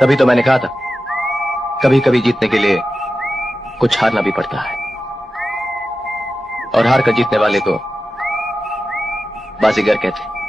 तभी तो मैंने कहा था, कभी कभी जीतने के लिए कुछ हारना भी पड़ता है, और हार कर जीतने वाले को बाजीगर कहते हैं।